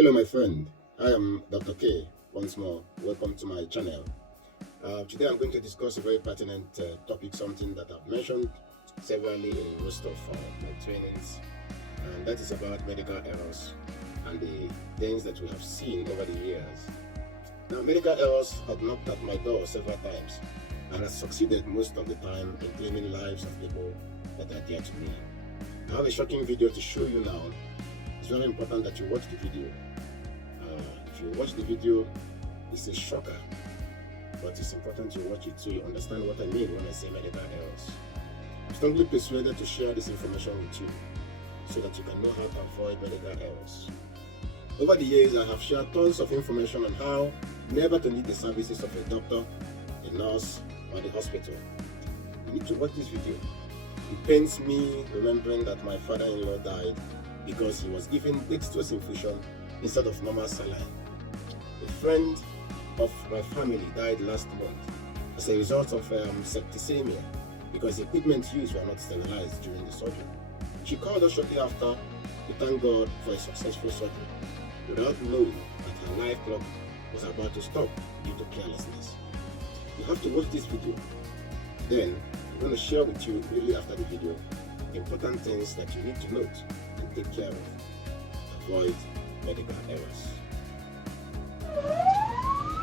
Hello, my friend. I am Dr. K. Once more, welcome to my channel. Today, I'm going to discuss a very pertinent topic, something that I've mentioned severally in most of my trainings, and that is about medical errors and the things that we have seen over the years. Now, medical errors have knocked at my door several times and has succeeded most of the time in claiming lives of people that are dear to me. I have a shocking video to show you now. It's very important that you watch the video. If you watch the video, it's a shocker, but it's important you watch it so you understand what I mean when I say medical errors. I'm strongly persuaded to share this information with you so that you can know how to avoid medical errors. Over the years, I have shared tons of information on how never to need the services of a doctor, a nurse, or the hospital. You need to watch this video. It pains me remembering that my father-in-law died because he was given dextrose infusion instead of normal saline. A friend of my family died last month as a result of septicemia because the equipment used were not sterilized during the surgery. She called us shortly after to thank God for a successful surgery without knowing that her life clock was about to stop due to carelessness. You have to watch this video. Then I'm going to share with you really after the video important things that you need to note and take care of. Avoid medical errors.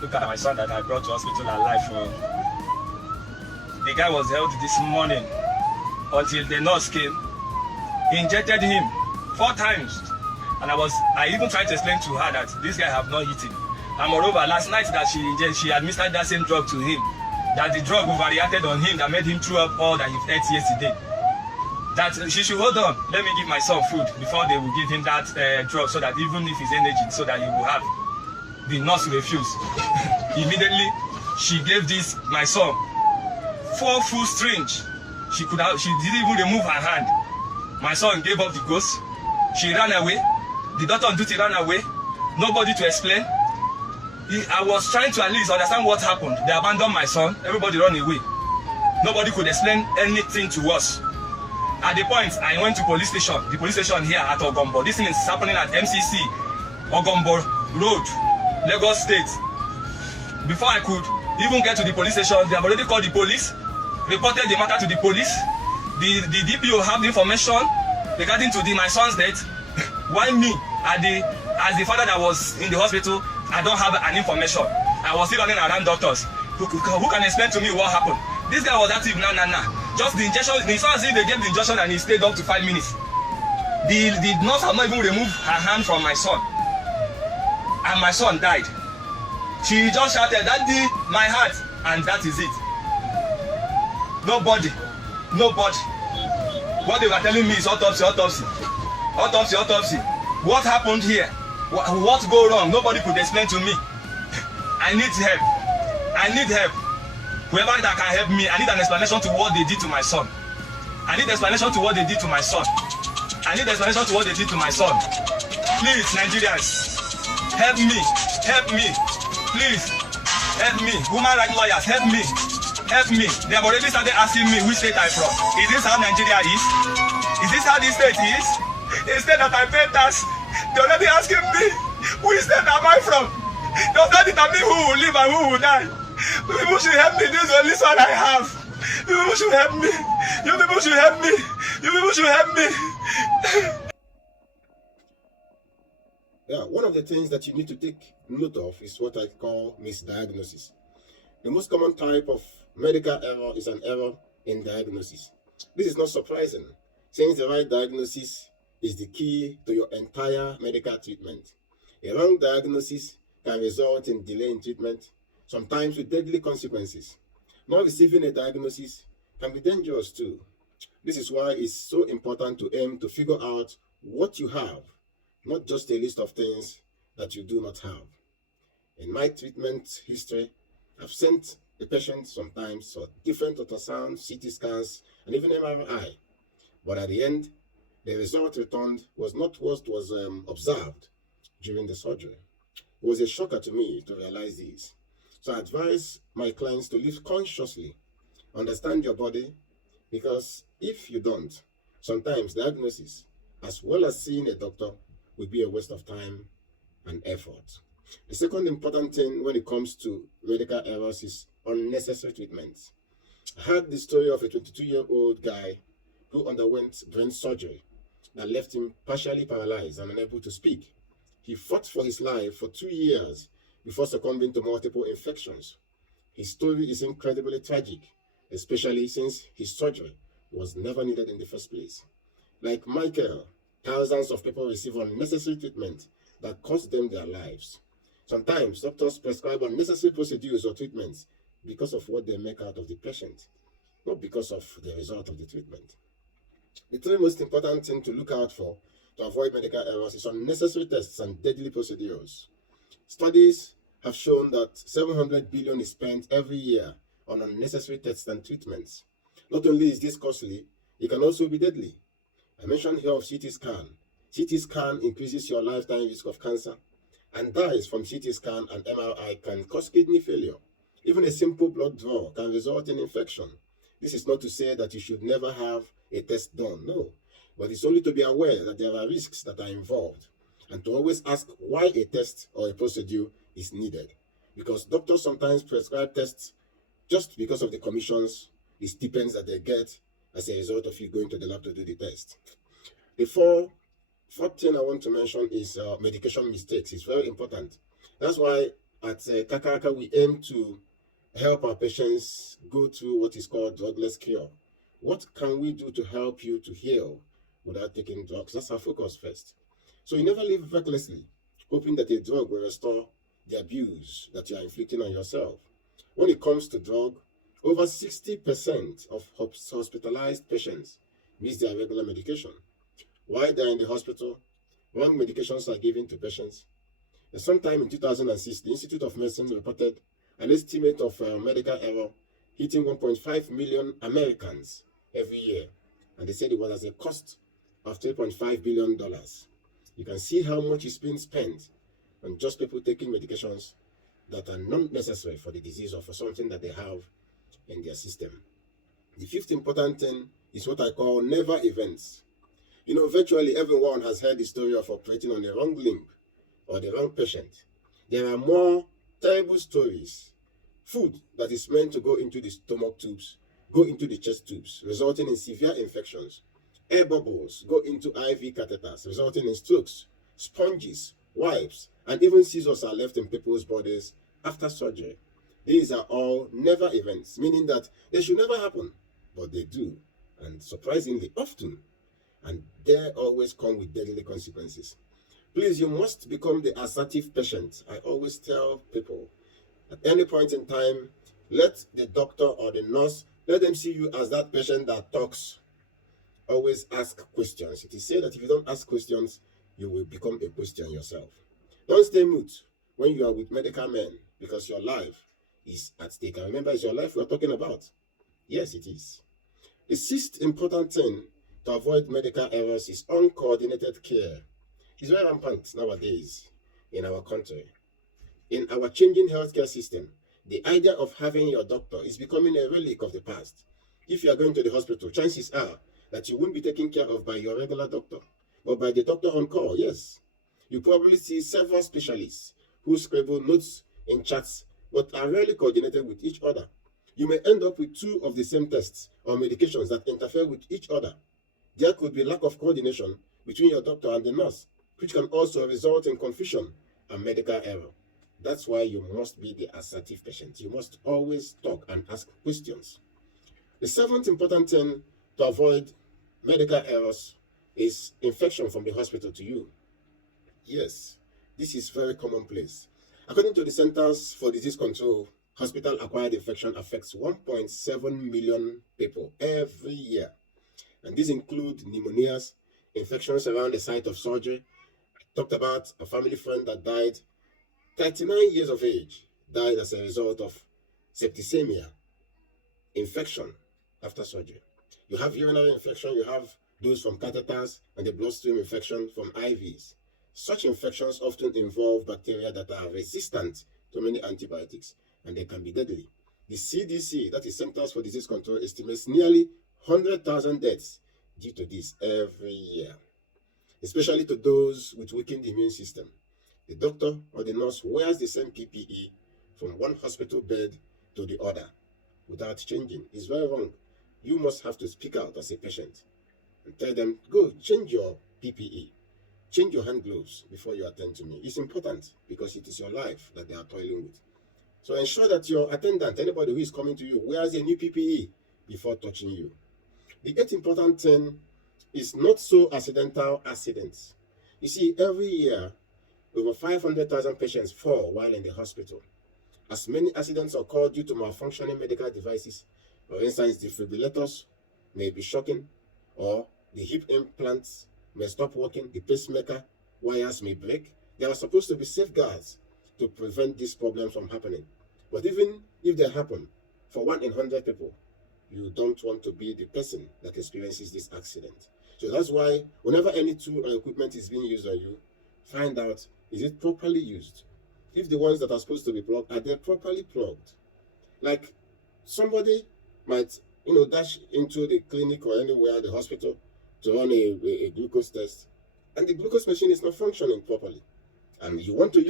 Look at my son that I brought to hospital alive. The guy was held this morning until the nurse came. He injected him 4 times, and I even tried to explain to her that this guy have not eaten. And moreover, last night that she administered that same drug to him, that the drug overreacted on him that made him throw up all that he ate yesterday. That she should hold on. Let me give my son food before they will give him that drug, so that even if he's energy, so that he will have. The nurse refused. Immediately, she gave my son 4 full syringes. She didn't even remove her hand. My son gave up the ghost. She ran away. The doctor on duty ran away. Nobody to explain. I was trying to at least understand what happened. They abandoned my son. Everybody ran away. Nobody could explain anything to us. At the point, I went to police station. The police station here at Ogombo. This thing is happening at MCC, Ogombo Road, Lagos State. Before I could even get to the police station, they have already called the police, reported the matter to the police. The DPO have the information regarding to my son's death. Why me, as the father that was in the hospital, I don't have an information. I was still running around doctors. Who can explain to me what happened? This guy was active, nah. Just the injection, it's not as if they gave the injection and he stayed up to 5 minutes. The nurse had not even removed her hand from my son. And my son died. She just shouted, "Daddy, my heart," and that is it. Nobody. What they were telling me is autopsy. What happened here? What go wrong? Nobody could explain to me. I need help. Whoever that can help me, I need an explanation to what they did to my son. Please, Nigerians, help me. Please, help me. Human rights lawyers, help me. They have already started asking me which state I'm from. Is this how Nigeria is? Is this how this state is? A state that I pay tax. They're already asking me, which state am I from? Does that determine who will live and who will die? People should help me. This is the only son I have. People should help me. You people should help me. Yeah, one of the things that you need to take note of is what I call misdiagnosis. The most common type of medical error is an error in diagnosis. This is not surprising, since the right diagnosis is the key to your entire medical treatment. A wrong diagnosis can result in delay in treatment, sometimes with deadly consequences. Not receiving a diagnosis can be dangerous too. This is why it's so important to aim to figure out what you have, not just a list of things that you do not have. In my treatment history, I've sent the patient sometimes for different ultrasounds, CT scans, and even MRI. But at the end, the result returned was not what was observed during the surgery. It was a shocker to me to realize this. So I advise my clients to live consciously, understand your body, because if you don't, sometimes diagnosis, as well as seeing a doctor, will be a waste of time and effort. The second important thing when it comes to medical errors is unnecessary treatments. I heard the story of a 22-year-old guy who underwent brain surgery that left him partially paralyzed and unable to speak. He fought for his life for 2 years before succumbing to multiple infections. His story is incredibly tragic, especially since his surgery was never needed in the first place. Like Michael, thousands of people receive unnecessary treatment that cost them their lives. Sometimes doctors prescribe unnecessary procedures or treatments because of what they make out of the patient, not because of the result of the treatment. The three most important things to look out for to avoid medical errors is unnecessary tests and deadly procedures. Studies have shown that 700 billion is spent every year on unnecessary tests and treatments. Not only is this costly, it can also be deadly. I mentioned here of CT scan. CT scan increases your lifetime risk of cancer, and dyes from CT scan and MRI can cause kidney failure. Even a simple blood draw can result in infection. This is not to say that you should never have a test done, no, but it's only to be aware that there are risks that are involved and to always ask why a test or a procedure is needed, because doctors sometimes prescribe tests just because of the commissions, the stipends that they get as a result of you going to the lab to do the test. The fourth thing I want to mention is medication mistakes. It's very important. That's why at Kakaraka we aim to help our patients go through what is called drugless cure. What can we do to help you to heal without taking drugs? That's our focus first. So you never live recklessly, hoping that a drug will restore the abuse that you are inflicting on yourself. When it comes to drug, over 60% of hospitalized patients miss their regular medication. While they're in the hospital, wrong medications are given to patients. And sometime in 2006, the Institute of Medicine reported an estimate of medical error hitting 1.5 million Americans every year. And they said it was as a cost of $3.5 billion. You can see how much is being spent on just people taking medications that are not necessary for the disease or for something that they have in their system. The fifth important thing is what I call never events. You know, virtually everyone has heard the story of operating on the wrong limb or the wrong patient. There are more terrible stories. Food that is meant to go into the stomach tubes, go into the chest tubes, resulting in severe infections. Air bubbles go into IV catheters, resulting in strokes. Sponges, wipes, and even scissors are left in people's bodies after surgery. These are all never events, meaning that they should never happen, but they do, and surprisingly often. And they always come with deadly consequences. Please, you must become the assertive patient. I always tell people, at any point in time, let the doctor or the nurse, let them see you as that patient that talks. Always ask questions. It is said that if you don't ask questions, you will become a question yourself. Don't stay mute when you are with medical men, because your life is at stake. And remember, it's your life we're talking about. Yes, it is. The sixth important thing to avoid medical errors is uncoordinated care. It's very rampant nowadays in our country. In our changing healthcare system, the idea of having your doctor is becoming a relic of the past. If you are going to the hospital, chances are that you won't be taken care of by your regular doctor, but by the doctor on call, yes. You probably see several specialists who scribble notes in charts but are rarely coordinated with each other. You may end up with two of the same tests or medications that interfere with each other. There could be lack of coordination between your doctor and the nurse, which can also result in confusion and medical error. That's why you must be the assertive patient. You must always talk and ask questions. The seventh important thing to avoid medical errors is infection from the hospital to you. Yes, this is very commonplace. According to the Centers for Disease Control, hospital-acquired infection affects 1.7 million people every year. And these include pneumonias, infections around the site of surgery. I talked about a family friend that died 39 years of age, died as a result of septicemia, infection after surgery. You have urinary infection, you have those from catheters, and the bloodstream infection from IVs. Such infections often involve bacteria that are resistant to many antibiotics, and they can be deadly. The CDC, that is Centers for Disease Control, estimates nearly 100,000 deaths due to this every year, especially to those with weakened immune system. The doctor or the nurse wears the same PPE from one hospital bed to the other without changing. It's very wrong. You must have to speak out as a patient and tell them, go change your PPE, change your hand gloves before you attend to me. It's important because it is your life that they are toiling with. So ensure that your attendant, anybody who is coming to you, wears a new PPE before touching you. The eighth important thing is not so accidental accidents. You see, every year, over 500,000 patients fall while in the hospital. As many accidents occur due to malfunctioning medical devices. For instance, defibrillators may be shocking, or the hip implants may stop working, the pacemaker wires may break. There are supposed to be safeguards to prevent these problems from happening. But even if they happen, for 1 in 100 people, you don't want to be the person that experiences this accident. So that's why whenever any tool or equipment is being used on you, find out, is it properly used? If the ones that are supposed to be plugged, are they properly plugged? Like somebody might, dash into the clinic or anywhere, the hospital, to run a glucose test, and the glucose machine is not functioning properly. And you want to use